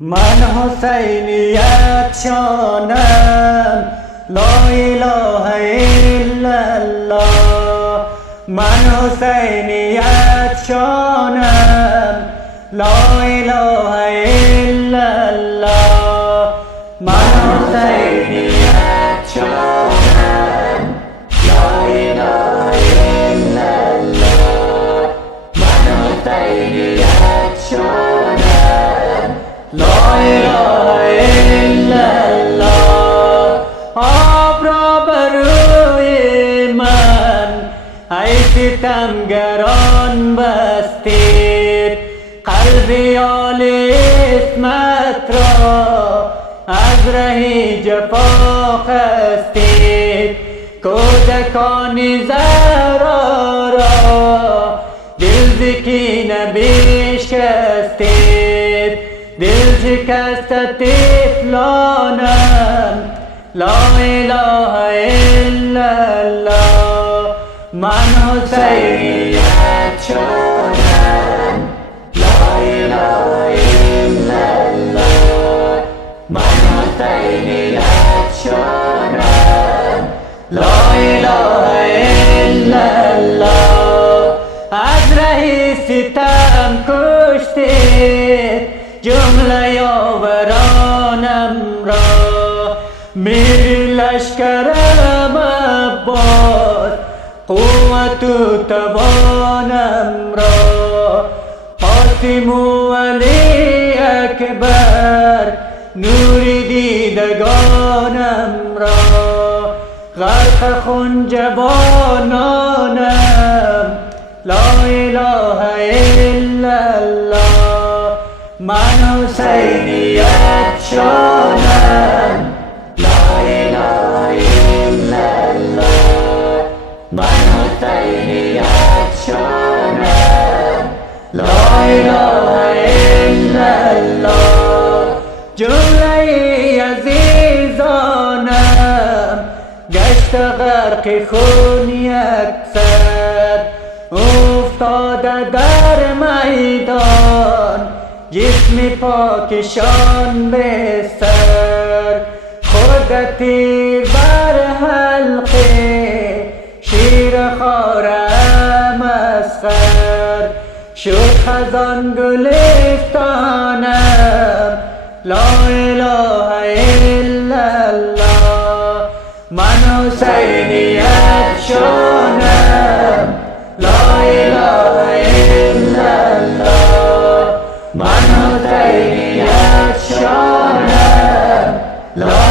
من حسینیت شانم لا اله الا الله. من حسینیت شانم لا اله الا الله. من حسینیت شانم لا اله الا الله. من حسینیت شانم لا اله الا الله. آب را بر روی من ای ستمگران بستید، قلبی آل اسمت را از ره جفا خستید. کودکان زهرا را دل ز کینه بشکستید. دل شکست طفلانم لا اله الا الله. من حسینیت شانم لا اله الا الله. من حسینیت شانم لا اله الا الله. از ره ستم کشتید جمله یاورانم را، میری لشکرم عباس قوت و توانم را. قاسم و علی اکبر نور دیدگانم را. غرق خون جوانانم لا اله الا الله. من حسینیت شانم لا اله الا الله. من حسینیت شانم لا اله الا الله. جمله عزیزانم گشت غرق خون یکسر، افتاده در میدان جسم پاکشان به سر. خود تیر بر حلقه شیر خارم اسخر. شد خزان گلستانم لا اله الا الله. من حسینیت شانم لا اله الا الله. من حسینیت شانم لا